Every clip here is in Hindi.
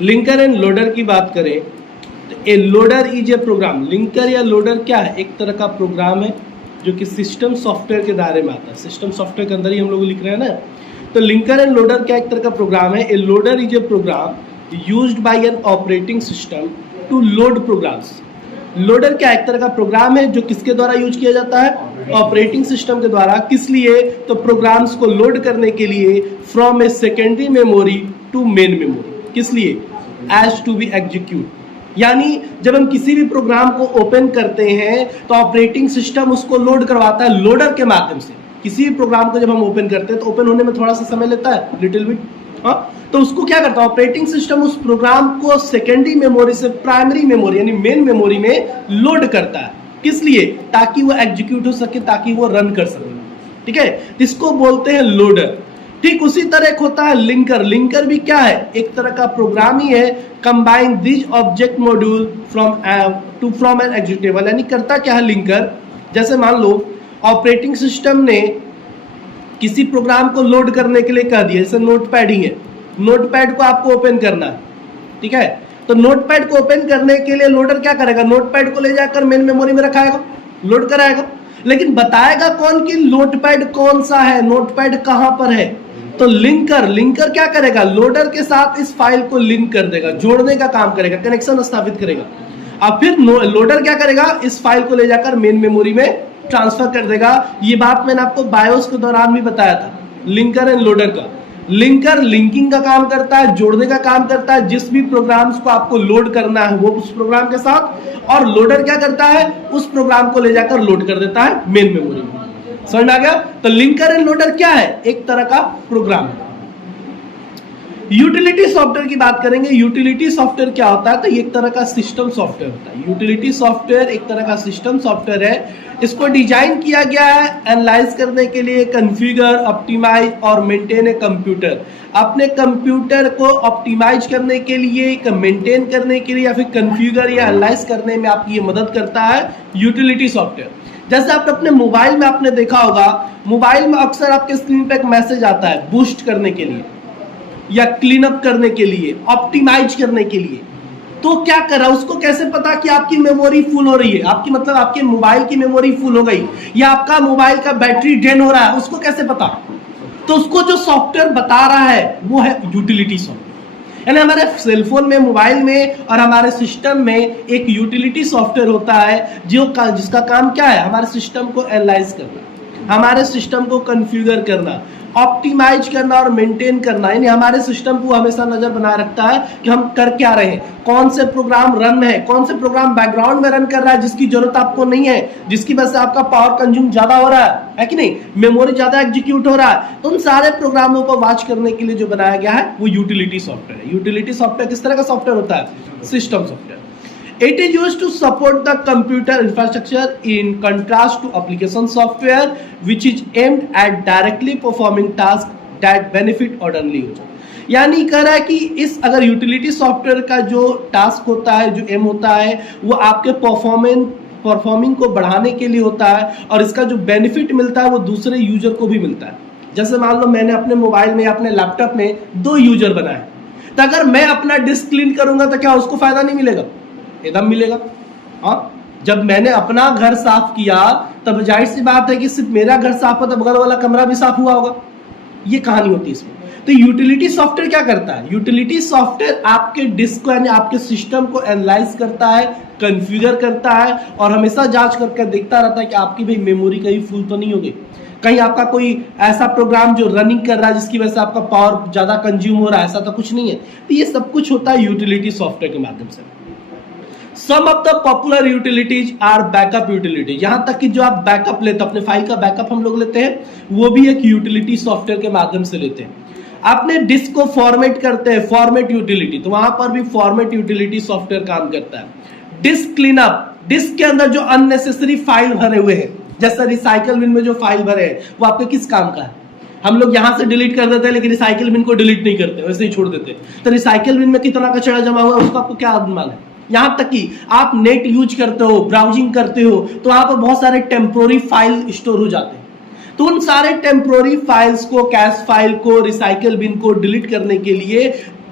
लिंकर एंड लोडर की बात करें तो a loader is a program. Linker या लोडर क्या है? एक तरह का प्रोग्राम है जो कि सिस्टम सॉफ्टवेयर के दायरे में आता है। सिस्टम सॉफ्टवेयर के अंदर ही हम लोग लिख रहे हैं ना। तो लिंकर एंड लोडर क्या एक तरह का प्रोग्राम है? A loader is a program used by an operating system to load programs. Loader क्या एक तरह का प्रोग्राम है जो किसके द्वारा यूज किया जाता है? ऑपरेटिंग सिस्टम के द्वारा। किस लिए? तो प्रोग्राम्स को लोड करने के लिए from a secondary memory to main memory. किस लिए? As to be execute. यानी जब हम किसी भी प्रोग्राम को ओपन करते हैं तो ऑपरेटिंग सिस्टम उसको लोड करवाता है लोडर के माध्यम से। किसी भी प्रोग्राम को जब हम ओपन करते हैं तो ओपन होने में थोड़ा सा समय लेता है, लिटिल बिट। हाँ, तो उसको क्या करता है? ऑपरेटिंग सिस्टम उस प्रोग्राम को सेकेंडरी मेमोरी से प्राइमरी मेमोरी यानी मेन मेमोरी में लोड करता है। किस लिए? ताकि वो एग्जीक्यूट हो सके, ताकि वो रन कर सके। ठीक है, इसको बोलते हैं लोडर। ठीक उसी तरह एक होता है लिंकर। लिंकर भी क्या है? एक तरह का प्रोग्राम ही है। Combine this object module from N executable. यानी करता क्या है लिंकर? जैसे मान लो ऑपरेटिंग सिस्टम ने किसी प्रोग्राम को लोड करने के लिए कह दिया, जैसे नोटपैड ही है। नोटपैड को आपको ओपन करना है, ठीक है? तो नोटपैड को ओपन करने के लिए लोडर क्या करेगा? नोटपैड को ले जाकर मेन मेमोरी में रखाएगा, लोड कराएगा। लेकिन बताएगा कौन कि नोटपैड कौन सा है, नोटपैड कहां पर है? तो लिंकर क्या करेगा? लोडर के साथ इस फाइल को लिंक कर देगा, जोड़ने का काम करेगा, कनेक्शन स्थापित करेगा। अब फिर लोडर क्या करेगा? इस फाइल को ले जाकर मेन मेमोरी में ट्रांसफर कर देगा। ये बात मैंने आपको बायोस के दौरान भी बताया था, लिंकर एंड लोडर का। लिंकर लिंकिंग का काम करता है, जोड़ने का काम करता है। जिस भी प्रोग्राम्स को आपको लोड करना है वो उस प्रोग्राम के साथ, और लोडर क्या करता है? उस प्रोग्राम को ले जाकर लोड कर देता है मेन मेमोरी में। समझ में आ गया? तो लिंकर एंड लोडर क्या है? एक तरह का प्रोग्राम है। यूटिलिटी सॉफ्टवेयर की बात करेंगे। यूटिलिटी सॉफ्टवेयर क्या होता है? तो ये एक तरह का सिस्टम सॉफ्टवेयर होता है। यूटिलिटी सॉफ्टवेयर एक तरह का सिस्टम सॉफ्टवेयर है। इसको डिजाइन किया गया है एनालाइज करने के लिए, कॉन्फ़िगर, ऑप्टिमाइज और मेंटेन ए कंप्यूटर। अपने कंप्यूटर को ऑप्टिमाइज करने के लिए, मेंटेन करने के लिए, या फिर कॉन्फ़िगर या एनालाइज करने में आपकी ये मदद करता है यूटिलिटी सॉफ्टवेयर। जैसे आप अपने मोबाइल में आपने देखा होगा, मोबाइल में अक्सर आपके स्क्रीन पे एक मैसेज आता है बूस्ट करने के लिए या क्लीन अप करने के लिए, ऑप्टिमाइज करने के लिए। तो क्या कर रहा है? उसको कैसे पता कि आपकी मेमोरी फुल हो रही है? आपकी मतलब आपके मोबाइल की मेमोरी फुल हो गई या आपका मोबाइल का बैटरी ड्रेन हो रहा है, उसको कैसे पता? तो उसको जो सॉफ्टवेयर बता रहा है वो है यूटिलिटी सॉफ्टवेयर। यानी हमारे सेलफोन में, मोबाइल में और हमारे सिस्टम में एक यूटिलिटी सॉफ्टवेयर होता है जिसका काम क्या है? हमारे सिस्टम को एनालाइज करना, हमारे सिस्टम को कॉन्फ़िगर करना, ऑप्टिमाइज करना और मेंटेन करना। यानी हमारे सिस्टम को हमेशा नजर बनाए रखता है कि हम कर क्या रहे हैं, कौन से प्रोग्राम रन है, कौन से प्रोग्राम बैकग्राउंड में रन कर रहा है जिसकी जरूरत आपको नहीं है, जिसकी वजह से आपका पावर कंज्यूम ज्यादा हो रहा है कि नहीं, मेमोरी ज्यादा एग्जीक्यूट हो रहा है। तो उन सारे प्रोग्रामों को वॉच करने के लिए जो बनाया गया है वो यूटिलिटी सॉफ्टवेयर है। यूटिलिटी सॉफ्टवेयर किस तरह का सॉफ्टवेयर होता है? System software. It is used to support the computer infrastructure in contrast to application software which is aimed at directly performing tasks that benefit ordinary user। यानी कह रहा है कि इस अगर यूटिलिटी सॉफ्टवेयर का जो टास्क होता है, जो एम होता है, वो आपके परफॉर्मिंग को बढ़ाने के लिए होता है, और इसका जो बेनिफिट मिलता है वो दूसरे यूजर को भी मिलता है। जैसे मान लो मैंने अपने मोबाइल में या अपने लैपटॉप में 2 यूजर बनाए, तो अगर मैं अपना डिस्क क्लीन करूंगा तो क्या उसको फायदा नहीं मिलेगा? एकदम मिलेगा। हाँ, जब मैंने अपना घर साफ किया तब जाहिर सी बात है कि सिर्फ मेरा घर साफ होता, बगल वाला कमरा भी साफ हुआ होगा। ये कहानी होती है इसमें। तो यूटिलिटी सॉफ्टवेयर क्या करता है? यूटिलिटी सॉफ्टवेयर आपके डिस्क को यानी आपके सिस्टम को एनालाइज करता है, कॉन्फ़िगर करता है और हमेशा जांच करके देखता रहता है कि आपकी भाई मेमोरी कहीं फुल तो नहीं हो गई, कहीं आपका कोई ऐसा प्रोग्राम जो रनिंग कर रहा है जिसकी वजह से आपका पावर ज्यादा कंज्यूम हो रहा है, ऐसा तो कुछ नहीं है। तो ये सब कुछ होता है यूटिलिटी सॉफ्टवेयर के माध्यम से। Some of the popular utilities are backup utility. यहां तक कि जो आप बैकअप लेते हैं, अपने फाइल का बैकअप हम लोग लेते हैं, वो भी एक यूटिलिटी सॉफ्टवेयर के माध्यम से लेते हैं। आपने डिस्क को फॉर्मेट करते हैं, फॉर्मेट यूटिलिटी, तो वहां पर भी फॉर्मेट यूटिलिटी सॉफ्टवेयर काम करता है। डिस्क क्लीनअप, डिस्क के अंदर जो अननेसेसरी फाइल भरे हुए हैं, जैसे रिसाइकल बिन में जो फाइल भरे हैं, वो आपके किस काम का है? हम लोग यहां से डिलीट कर देते हैं लेकिन रिसाइकल बिन को डिलीट नहीं करते, वैसे ही छोड़ देते हैं। तो रिसाइकल बिन में कितना कचरा जमा हुआ है उसका आपको क्या अनुमान है? यहां तक कि आप नेट यूज करते हो, ब्राउजिंग करते हो, तो वहां पर बहुत सारे टेम्पोररी फाइल स्टोर हो जाते हैं। तो उन सारे टेम्पोररी फाइल्स को, कैश फाइल को, रिसाइकल बिन को डिलीट करने के लिए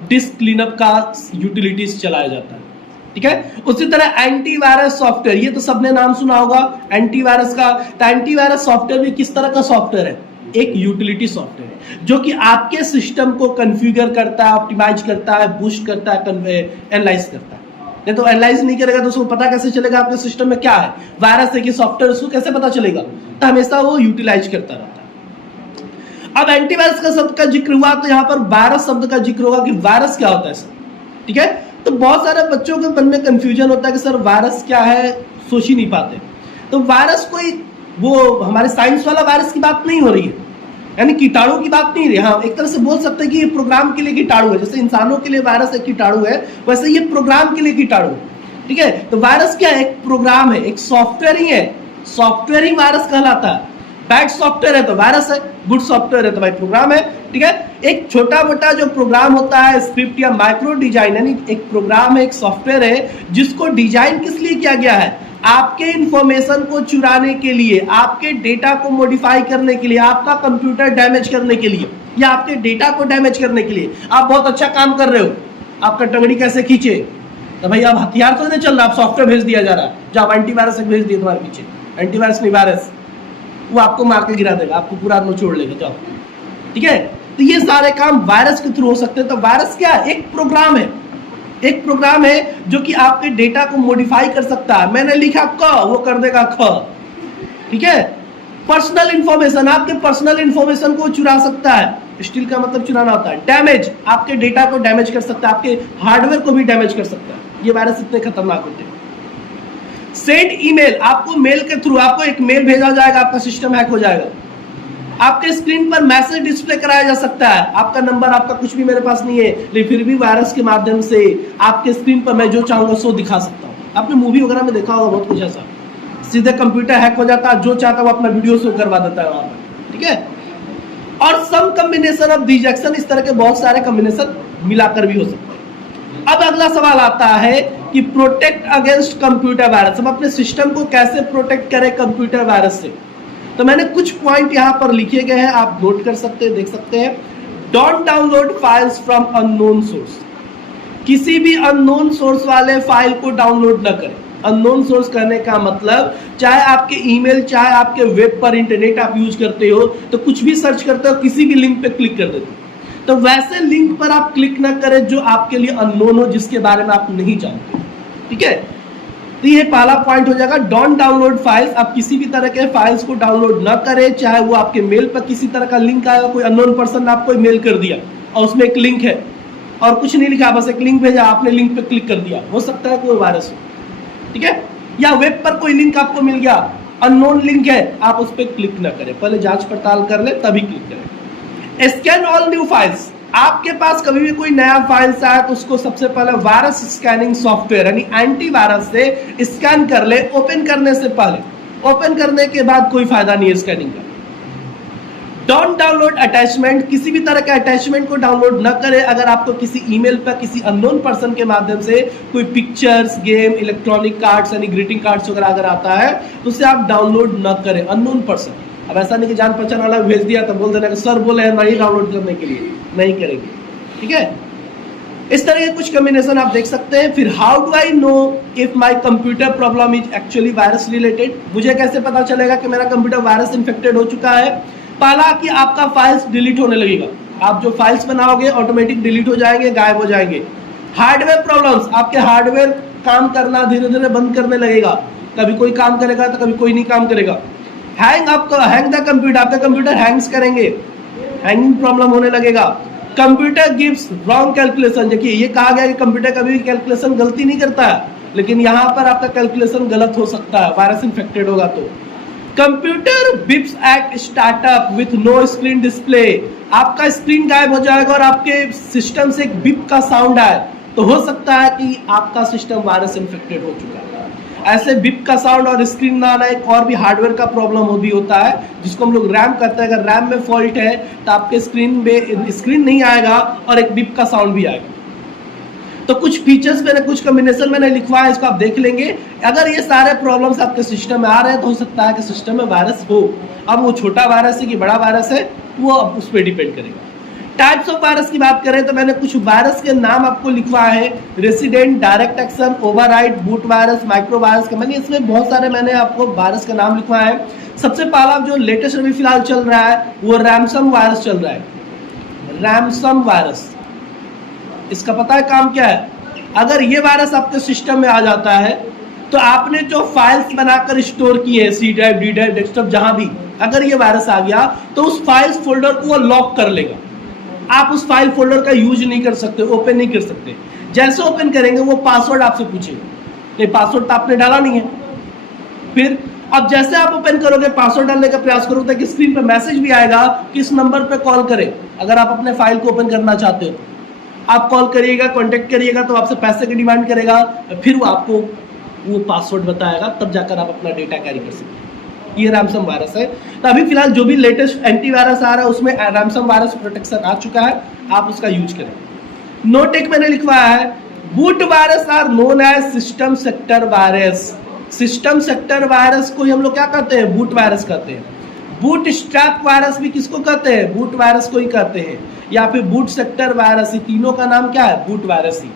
डिस्क क्लीनअप का यूटिलिटीज चलाया जाता है। ठीक है, उसी तरह एंटीवायरस सॉफ्टवेयर, ये तो सबने नाम सुना होगा एंटीवायरस का। तो एंटीवायरस सॉफ्टवेयर भी किस तरह का सॉफ्टवेयर है? एक यूटिलिटी सॉफ्टवेयर है जो कि आपके सिस्टम को कॉन्फ़िगर करता है, ऑप्टिमाइज करता है, बूस्ट करता है, एनालाइज करता है। नहीं तो एनालाइज नहीं करेगा तो उसको पता कैसे चलेगा आपके सिस्टम में क्या है, वायरस है कि सॉफ्टवेयर, उसको कैसे पता चलेगा? तो हमेशा वो यूटिलाइज करता रहता है। अब एंटीवायरस का शब्द का जिक्र हुआ तो यहाँ पर वायरस शब्द का जिक्र होगा कि वायरस क्या होता है सर। ठीक है, तो बहुत सारे बच्चों के मन में कंफ्यूजन होता है कि सर वायरस क्या है, सोच ही नहीं पाते। तो वायरस कोई वो हमारे साइंस वाला वायरस की बात नहीं हो रही है, यानी कीटाणु की बात नहीं रही। हाँ, एक तरह से बोल सकते हैं कि ये प्रोग्राम के लिए कीटाणु है, जैसे इंसानों के लिए वायरस एक कीटाणु है, वैसे ये प्रोग्राम के लिए कीटाणु है। ठीक है, तो वायरस क्या है? एक प्रोग्राम है, एक सॉफ्टवेयर ही है, सॉफ्टवेयर ही वायरस कहलाता है। बैड सॉफ्टवेयर है तो वायरस है, गुड सॉफ्टवेयर है तो भाई प्रोग्राम है। ठीक है, एक छोटा मोटा जो प्रोग्राम होता है, स्क्रिप्ट या माइक्रो डिजाइन, यानी एक प्रोग्राम है, एक सॉफ्टवेयर है जिसको डिजाइन किस लिए किया गया है? आपके इंफॉर्मेशन को चुराने के लिए, आपके डेटा को मॉडिफाई करने के लिए, आपका कंप्यूटर डैमेज करने के लिए, या आपके डेटा को डैमेज करने के लिए। आप बहुत अच्छा काम कर रहे हो, आपका टंगड़ी कैसे खींचे, तो भाई आप हथियार तो नहीं चल रहा, आप सॉफ्टवेयर भेज दिया जा रहा है, जब एंटीवायरस भेज दिया तुम्हारे पीछे, एंटीवायरस नहीं वायरस, वो आपको मार के गिरा देगा, आपको पूरा नचोड़ लेगा, जाओ। ठीक है, तो ये सारे काम वायरस के थ्रू हो सकते हैं। तो वायरस क्या है? एक प्रोग्राम है, एक प्रोग्राम है जो कि आपके डेटा को मॉडिफाई कर सकता है। मैंने लिखा क, वो कर देगा ख। ठीक है, पर्सनल इंफॉर्मेशन, आपके पर्सनल इंफॉर्मेशन को चुरा सकता है। स्टील का मतलब चुराना होता है। डैमेज, आपके डेटा को डैमेज कर सकता है, आपके हार्डवेयर को भी डैमेज कर सकता है। ये वायरस इतने खतरनाक होते हैं। सेंड ईमेल, आपको मेल के थ्रू, आपको एक मेल भेजा जाएगा, आपका सिस्टम हैक हो जाएगा। आपके स्क्रीन पर मैसेज डिस्प्ले कराया जा सकता है, आपका नंबर, आपका कुछ भी मेरे पास नहीं है, लेकिन फिर भी वायरस के माध्यम से आपके स्क्रीन पर मैं जो चाहूंगा सो दिखा सकता हूँ। आपने मूवी वगैरह में देखा होगा बहुत कुछ ऐसा, सीधे कंप्यूटर हैक हो जाता है, जो चाहता है वो अपना वीडियो शो करवा देता है वहां पर। ठीक है, और some combination of these action, इस तरह के बहुत सारे कॉम्बिनेशन मिलाकर भी हो सकते हैं। अब अगला सवाल आता है कि प्रोटेक्ट अगेंस्ट कंप्यूटर वायरस, हम अपने सिस्टम को कैसे प्रोटेक्ट करें कंप्यूटर वायरस से। तो मैंने कुछ पॉइंट यहां पर लिखे गए हैं, आप नोट कर सकते हैं, देख सकते हैं। Don't download files from unknown source, किसी भी अननोन सोर्स वाले फाइल को डाउनलोड न करें। अननोन सोर्स करने का मतलब चाहे आपके ईमेल, चाहे आपके वेब पर इंटरनेट आप यूज करते हो तो कुछ भी सर्च करते हो, किसी भी लिंक पे क्लिक कर देते हो, तो वैसे लिंक पर आप क्लिक ना करें जो आपके लिए अननोन हो, जिसके बारे में आप नहीं जानते। ठीक है, तो ये पहला पॉइंट हो जाएगा, डोंट डाउनलोड फाइल्स। आप किसी भी तरह के फाइल्स को डाउनलोड ना करें, चाहे वो आपके मेल पर किसी तरह का लिंक आया, कोई अननोन पर्सन आपको मेल कर दिया और उसमें एक लिंक है और कुछ नहीं लिखा, बस एक लिंक भेजा, आपने लिंक पे क्लिक कर दिया, हो सकता है कोई वायरस हो। ठीक है, या वेब पर कोई लिंक आपको मिल गया, अननोन लिंक है, आप उस पर क्लिक ना करें, पहले जांच पड़ताल कर ले तभी क्लिक करें। स्कैन ऑल न्यू फाइल्स, आपके पास कभी भी कोई नया फाइल्स आया तो उसको सबसे पहले वायरस स्कैनिंग सॉफ्टवेयर यानी एंटीवायरस से स्कैन कर ले, ओपन करने से पहले। ओपन करने के बाद कोई फायदा नहीं है स्कैनिंग का। डोंट डाउनलोड अटैचमेंट, किसी भी तरह के अटैचमेंट को डाउनलोड न करें। अगर आपको किसी ईमेल पर किसी अननोन पर्सन के माध्यम से कोई पिक्चर्स, गेम, इलेक्ट्रॉनिक कार्ड्स यानी ग्रीटिंग कार्ड्स वगैरह अगर आता है तो उसे आप डाउनलोड न करें। अननोन पर्सन, अब ऐसा नहीं कि जान पहचान वाला भेज दिया तो बोल देना कि सर बोले हैं नहीं डाउनलोड करने के लिए, नहीं करेंगे। ठीक है, इस तरह के कुछ कॉम्बिनेशन आप देख सकते हैं। फिर how do I know if my computer problem is actually virus related, मुझे कैसे पता चलेगा कि मेरा कंप्यूटर वायरस इन्फेक्टेड हो चुका है। पहला कि आपका फाइल्स डिलीट होने लगेगा, आप जो फाइल्स बनाओगे ऑटोमेटिक डिलीट हो जाएंगे, गायब हो जाएंगे। हार्डवेयर प्रॉब्लम्स, आपके हार्डवेयर काम करना धीरे धीरे बंद करने लगेगा, कभी कोई काम करेगा तो कभी कोई नहीं काम करेगा। हैंग द कंप्यूटर, आपका कंप्यूटर हैंग्स करेंगे, हैंगिंग प्रॉब्लम होने लगेगा। कंप्यूटर गिव्स रॉन्ग कैलकुलेशन, देखिए ये कहा गया कि कंप्यूटर कभी भी कैलकुलेशन गलती नहीं करता है, लेकिन यहाँ पर आपका कैलकुलेशन गलत हो सकता है, वायरस इन्फेक्टेड होगा तो। Computer beeps at startup with no screen display, आपका स्क्रीन गायब हो जाएगा और आपके सिस्टम से एक बिप का साउंड आए तो हो सकता है कि आपका सिस्टम वायरस इन्फेक्टेड हो चुका है। ऐसे बिप का साउंड और स्क्रीन ना आना एक और भी हार्डवेयर का प्रॉब्लम भी होता है, जिसको हम लोग रैम कहते हैं। अगर रैम में फॉल्ट है तो आपके स्क्रीन में स्क्रीन नहीं आएगा और एक बिप का साउंड भी आएगा। तो कुछ फीचर्स मैंने, कुछ कॉम्बिनेशन मैंने लिखवा है, इसको आप देख लेंगे। अगर ये सारे प्रॉब्लम्स आपके सिस्टम में आ रहे हैं तो हो सकता है कि सिस्टम में वायरस हो। अब वो छोटा वायरस है कि बड़ा वायरस है, वो अब उस पर डिपेंड करेगा। टाइप्स ऑफ वायरस की बात करें तो मैंने कुछ वायरस के नाम आपको लिखवा है, resident, direct action, override, boot virus, micro virus का। मैंने इसमें बहुत सारे मैंने आपको वायरस का नाम लिखवा है। सबसे पहला जो लेटेस्ट अभी फिलहाल चल रहा है वो रैमसम वायरस चल रहा है। रैमसम वायरस, इसका पता है काम क्या है? अगर ये वायरस आपके सिस्टम में आ जाता है तो आपने जो फाइल्स बनाकर स्टोर किए हैं, C drive, D drive, desktop, जहां भी, अगर ये वायरस आ गया तो उस फाइल्स फोल्डर को वो लॉक कर लेगा। आप उस फाइल फोल्डर का यूज नहीं कर सकते, ओपन नहीं कर सकते। जैसे ओपन करेंगे वो पासवर्ड आपसे पूछेगा, नहीं पासवर्ड तो आपने डाला नहीं है। फिर अब जैसे आप ओपन करोगे, पासवर्ड डालने का प्रयास करोगे तो स्क्रीन पर मैसेज भी आएगा कि इस नंबर पे कॉल करें। अगर आप अपने फाइल को ओपन करना चाहते हो आप कॉल करिएगा, कांटेक्ट करिएगा, तो आपसे पैसे की डिमांड करेगा, फिर वो आपको वो पासवर्ड बताएगा, तब जाकर आप अपना डेटा कैरी कर सकते हैं। ये रैमसम वायरस है। तो अभी फिलहाल जो भी लेटेस्ट एंटीवायरस आ रहा है उसमें रैमसम वायरस प्रोटेक्शन आ चुका है, आप उसका यूज करें। नोटेक मैंने लिखवाया है, boot virus are known as system sector virus. System sector virus को हम लोग क्या कहते हैं? बूट वायरस कहते हैं। बूट स्ट्रैप वायरस भी किसको कहते हैं? बूट वायरस को ही कहते हैं, या फिर बूट सेक्टर वायरस। ही तीनों का नाम क्या है? बूट वायरस ही,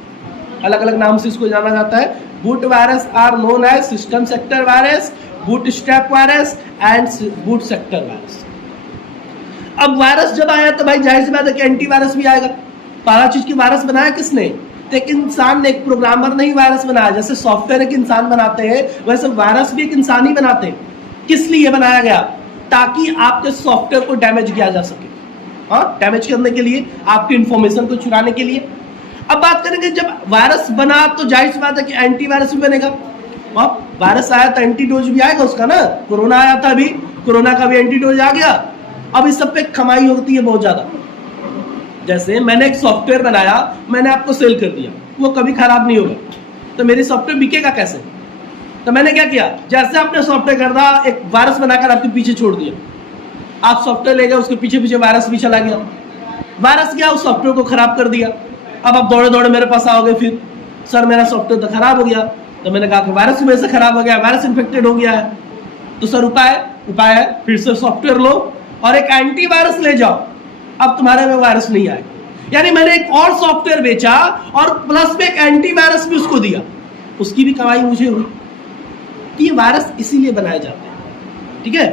अलग अलग नाम से इसको जाना जाता है। Boot virus are known as system sector virus, boot strap virus and boot sector virus. अब वायरस जब आया तो भाई जाहिर सी बात है कि एंटीवायरस भी आएगा। पहला चीज की वायरस बनाया किसने? तो एक इंसान ने, एक प्रोग्रामर ने ही वायरस बनाया। जैसे सॉफ्टवेयर एक इंसान बनाते हैं वैसे वायरस भी एक इंसान ही बनाते हैं। किस लिए बनाया गया? ताकि आपके सॉफ्टवेयर को डैमेज किया जा सके, हाँ, डैमेज करने के लिए, आपकी इंफॉर्मेशन को चुराने के लिए। अब बात करेंगे, जब वायरस बना तो जाहिर सी बात है कि एंटीवायरस भी बनेगा। वायरस आया तो एंटीडोज भी आएगा उसका ना। कोरोना आया था, अभी कोरोना का भी एंटीडोज आ गया। अब इस सब पे कमाई होती है बहुत ज्यादा। जैसे मैंने एक सॉफ्टवेयर बनाया, मैंने आपको सेल कर दिया, वो कभी खराब नहीं होगा, तो मेरी सॉफ्टवेयर बिकेगा कैसे? तो मैंने क्या किया, जैसे आपने सॉफ्टवेयर कर रहा, एक वायरस बनाकर आपके पीछे छोड़ दिया। आप सॉफ्टवेयर ले गए, उसके पीछे पीछे वायरस भी चला गया। वायरस गया, उस सॉफ्टवेयर को खराब कर दिया। अब आप दौड़े दौड़े मेरे पास आओगे, फिर सर मेरा सॉफ्टवेयर तो खराब हो गया। तो मैंने कहा कि वायरस की वजह से खराब हो गया, वायरस इन्फेक्टेड हो गया है। तो सर उपाय है फिर से सॉफ्टवेयर लो और एक एंटीवायरस ले जाओ, अब तुम्हारे में वायरस नहीं आएगा। यानी मैंने एक और सॉफ्टवेयर बेचा और प्लस में एक एंटीवायरस भी उसको दिया, उसकी भी कमाई मुझे हुई। तो ये वायरस इसीलिए बनाए जाते हैं, ठीक है।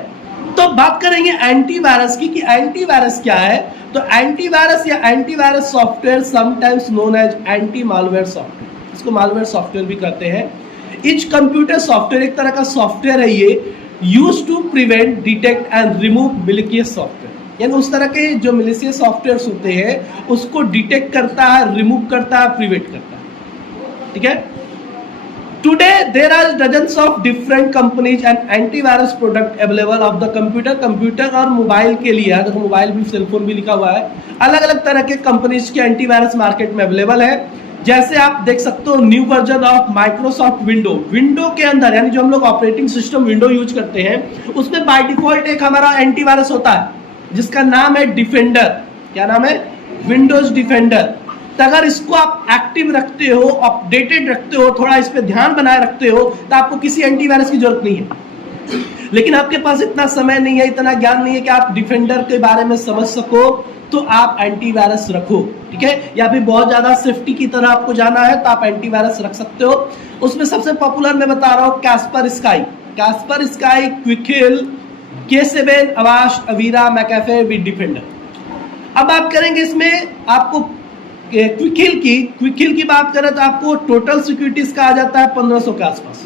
तो बात करेंगे एंटीवायरस की कि एंटीवायरस क्या है। तो एंटीवायरस या antivirus software sometimes known as anti malware software, इसको मालवेयर सॉफ्टवेयर भी कहते हैं। इच कंप्यूटर सॉफ्टवेयर एक तरह का सॉफ्टवेयर है ये, use to prevent, detect and remove malicious software. यानी उस तरह के जो मैलिशियस सॉफ्टवेयर होते हैं उसको डिटेक्ट करता है, रिमूव करता है, प्रिवेंट करता है, ठीक है। Today there are dozens of different companies and antivirus product available of the computer और मोबाइल के लिए, देखो मोबाइल भी, सेलफोन भी लिखा हुआ है। अलग अलग तरह के कंपनीज के एंटीवायरस मार्केट में अवेलेबल है। जैसे आप देख सकते हो new version of Microsoft window के अंदर, यानी जो हम लोग ऑपरेटिंग सिस्टम विंडो यूज करते हैं उसमें बाय डिफॉल्ट एक हमारा एंटीवायरस होता है जिसका नाम है डिफेंडर। क्या नाम है? Windows defender. तो अगर इसको आप एक्टिव रखते हो, अपडेटेड रखते हो, थोड़ा इस पे ध्यान बनाए रखते हो तो आपको किसी एंटीवायरस की जरूरत नहीं है। लेकिन आपके पास इतना समय नहीं है, इतना ज्ञान नहीं है कि आप डिफेंडर के बारे में समझ सको, तो आप एंटीवायरस रखो, ठीक है। या फिर बहुत ज्यादा सेफ्टी की तरह आपको जाना है तो आप एंटीवायरस रख सकते हो। उसमें सबसे पॉपुलर मैं बता रहा हूँ Kaspersky, Quick Heal, K7, Avast, Avira, McAfee with Defender. अब बात करेंगे इसमें आपको क्विकहिल की बात करें तो आपको टोटल सिक्योरिटीज का आ जाता है 1500 के आसपास,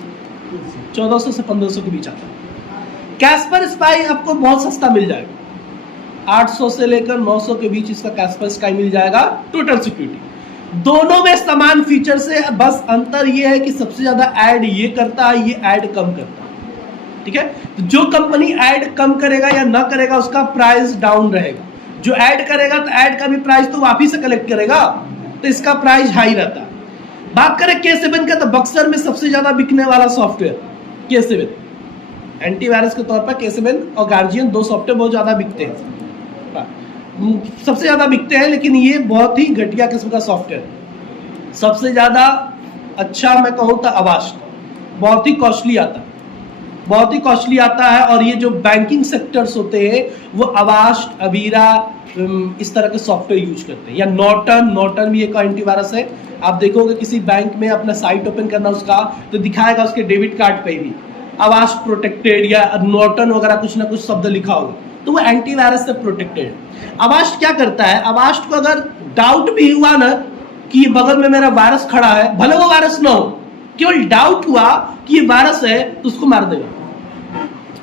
1400 से 1500 के बीच आता है। कैस्पर स्काई आपको बहुत सस्ता मिल जाएगा, 800 से लेकर 900 के बीच इसका कैस्पर स्काई मिल जाएगा टोटल सिक्योरिटी। दोनों में समान फीचर से, बस अंतर ये है कि सबसे ज्यादा ऐड ये करता है, ये ऐड कम करता है, ठीक है। तो जो कंपनी ऐड कम करेगा या ना करेगा उसका प्राइस डाउन रहेगा, जो ऐड करेगा तो ऐड का भी प्राइस तो वापस से कलेक्ट करेगा, तो इसका प्राइस हाई रहता है। बात करें K7 का, तो बक्सर में सबसे ज्यादा बिकने वाला सॉफ्टवेयर K7, एंटीवायरस के तौर पर K7 और गार्जियन दो सॉफ्टवेयर बहुत ज्यादा बिकते हैं, सबसे ज्यादा बिकते हैं, लेकिन ये बहुत ही घटिया किस्म का सॉफ्टवेयर। सबसे ज्यादा अच्छा मैं कहूँ तो अवास्ट, बहुत ही कॉस्टली आता है, बहुत ही कॉस्टली आता है। और ये जो बैंकिंग सेक्टर्स होते हैं वो अवास्ट, अवीरा, इस तरह के सॉफ्टवेयर यूज करते हैं। या नॉर्टन भी एक एंटीवायरस है। आप देखोगे किसी बैंक में अपना साइट ओपन करना उसका, तो दिखाएगा उसके डेबिट कार्ड पे भी अवास्ट प्रोटेक्टेड या नॉर्टन वगैरह कुछ ना कुछ शब्द लिखा होगा, तो वो एंटीवायरस से प्रोटेक्टेड। अवास्ट क्या करता है, अवास्ट को अगर डाउट भी हुआ ना कि बगल में मेरा वायरस खड़ा है, भले वो वायरस ना हो, केवल डाउट हुआ कि ये वायरस है, तो उसको मार देगा।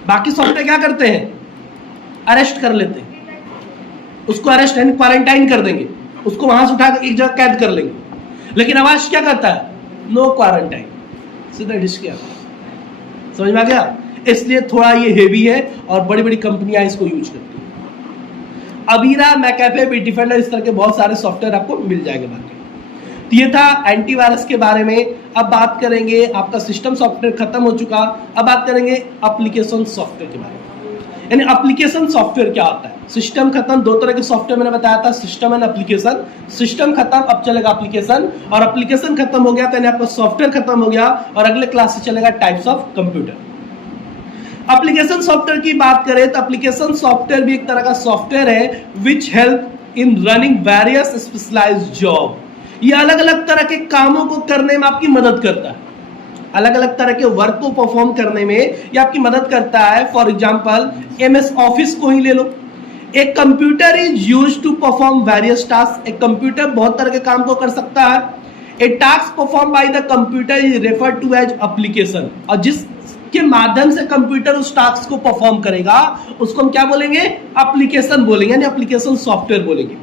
बाकी सॉफ्टवेयर क्या करते हैं, अरेस्ट कर लेते हैं उसको, अरेस्ट यानी क्वारंटाइन कर देंगे उसको, वहां से उठाकर एक जगह कैद कर लेंगे। लेकिन अवास्ट क्या करता है, नो क्वारंटाइन, सीधा डिस्क किया। समझ में आ गया? इसलिए थोड़ा ये हेवी है और बड़ी बड़ी कंपनियां इसको यूज करती हैं। अवीरा, मैकएफे, बिट डिफेंडर, इस तरह के बहुत सारे सॉफ्टवेयर आपको मिल जाएंगे बाकी। तो ये था एंटीवायरस के बारे में। अब बात करेंगे, आपका सिस्टम सॉफ्टवेयर खत्म हो चुका, अब बात करेंगे एप्लीकेशन सॉफ्टवेयर के बारे में। यानी एप्लीकेशन सॉफ्टवेयर क्या होता है। सिस्टम खत्म, दो तरह के सॉफ्टवेयर मैंने बताया था, सिस्टम एंड एप्लीकेशन। सिस्टम खत्म, अब चलेगा एप्लीकेशन, और एप्लीकेशन खत्म हो गया तो आपका सॉफ्टवेयर खत्म हो गया, और अगले क्लास से चलेगा types of computer. Application software की बात करें तो एप्लीकेशन सॉफ्टवेयर भी एक तरह का सॉफ्टवेयर है which help in running various specialised job. ये अलग अलग तरह के कामों को करने में आपकी मदद करता है, अलग अलग तरह के वर्क को परफॉर्म करने में ये आपकी मदद करता है। फॉर एग्जांपल MS ऑफिस को ही ले लो। एक computer is used to perform various task. एक कंप्यूटर बहुत तरह के काम को कर सकता है। A task perform by the computer is referred to as application. और जिसके माध्यम से कंप्यूटर उस टास्क को परफॉर्म करेगा उसको हम क्या बोलेंगे, एप्लीकेशन बोलेंगे, यानी एप्लीकेशन सॉफ्टवेयर बोलेंगे।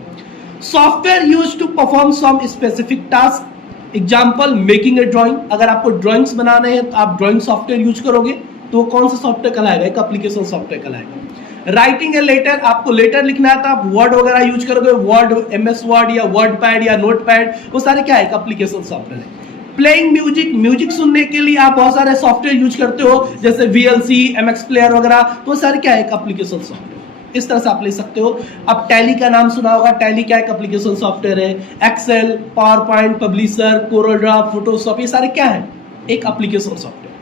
Software used to perform some specific task. Example, making a drawing. अगर आपको ड्राइंग्स बनाने हैं तो आप ड्राइंग सॉफ्टवेयर यूज करोगे, तो कौन सा सॉफ्टवेयर कहलाएगा, एक एप्लीकेशन सॉफ्टवेयर कहलाएगा। राइटिंग ए लेटर, आपको लेटर लिखना है तो आप वर्ड वगैरह यूज करोगे, वर्ड, MS वर्ड या वर्ड पैड या नोट पैड, वो सारे क्या है, एक एप्लीकेशन सॉफ्टवेयर है। प्लेइंग म्यूजिक, म्यूजिक सुनने के लिए आप बहुत सारे सॉफ्टवेयर यूज करते हो, जैसे VLC, MX प्लेयर वगैरह, तो वो सारे क्या है, एक एप्लीकेशन सॉफ्टवेयर। इस तरह से आप ले सकते हो। अब टैली का नाम सुना होगा, टैली क्या एक एप्लीकेशन सॉफ्टवेयर है। Excel, PowerPoint, Publisher, Corel Draw, Photoshop, ये सारे क्या है, एक application software.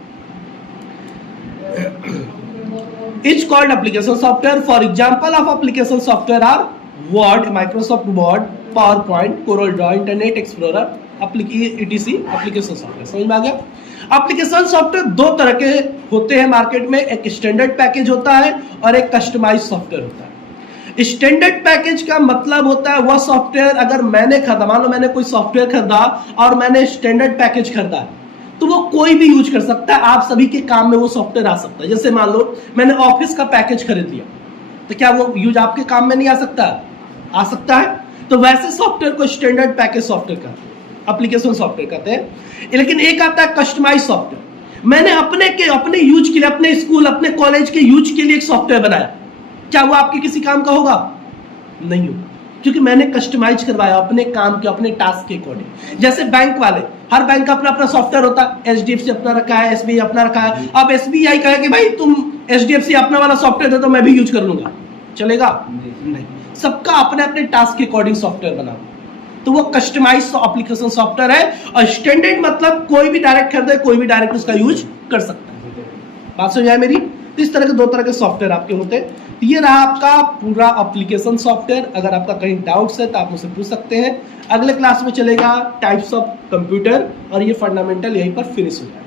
Each called application software. For example of application software are Word, Microsoft Word, PowerPoint, Corel Draw, Internet Explorer, ETC application software. समझ में आ गया? एप्लीकेशन सॉफ्टवेयर दो तरह के होते हैं मार्केट में, एक स्टैंडर्ड पैकेज होता है और एक कस्टमाइज सॉफ्टवेयर होता है। स्टैंडर्ड पैकेज का मतलब होता है वह सॉफ्टवेयर, अगर मैंने खरीदा, मान लो मैंने कोई सॉफ्टवेयर खरीदा और मैंने स्टैंडर्ड पैकेज खरीदा, तो वो कोई भी यूज कर सकता है, आप सभी के काम में वो सॉफ्टवेयर आ सकता है। जैसे मान लो मैंने ऑफिस का पैकेज खरीद लिया, तो क्या वो यूज आपके काम में नहीं आ सकता? आ सकता है। तो वैसे सॉफ्टवेयर को स्टैंडर्ड पैकेज सॉफ्टवेयर कहते हैं, एप्लीकेशन सॉफ्टवेयर कहते हैं। लेकिन एक आता है कस्टमाइज सॉफ्टवेयर। मैंने अपने यूज के लिए, अपने स्कूल, अपने कॉलेज के यूज के लिए एक सॉफ्टवेयर बनाया, क्या वो आपके किसी काम का होगा? नहीं होगा, क्योंकि मैंने कस्टमाइज करवाया अपने काम के, अपने टास्क के अकॉर्डिंग। जैसे बैंक वाले, हर बैंक का अपना अपना सॉफ्टवेयर होता है। HDFC अपना रखा है, SBI अपना रखा है। अब SBI कहे कि भाई तुम HDFC अपना वाला सॉफ्टवेयर दे तो मैं भी यूज कर लूंगा, चलेगा? नहीं, सबका अपने अपने टास्क के अकॉर्डिंग सॉफ्टवेयर बना, तो वो कस्टमाइज एप्लीकेशन सॉफ्टवेयर है। और स्टैंडर्ड मतलब कोई भी डायरेक्ट खरीदे, कोई भी डायरेक्ट उसका यूज कर सकता है। बात समझ आए मेरी? तो इस तरह के दो तरह के सॉफ्टवेयर आपके होते हैं। ये रहा आपका पूरा एप्लीकेशन सॉफ्टवेयर। अगर आपका कहीं डाउट्स है तो आप मुझसे पूछ सकते हैं। अगले क्लास में चलेगा टाइप्स ऑफ कंप्यूटर, और ये फंडामेंटल यहीं पर फिनिश हो जाएगा।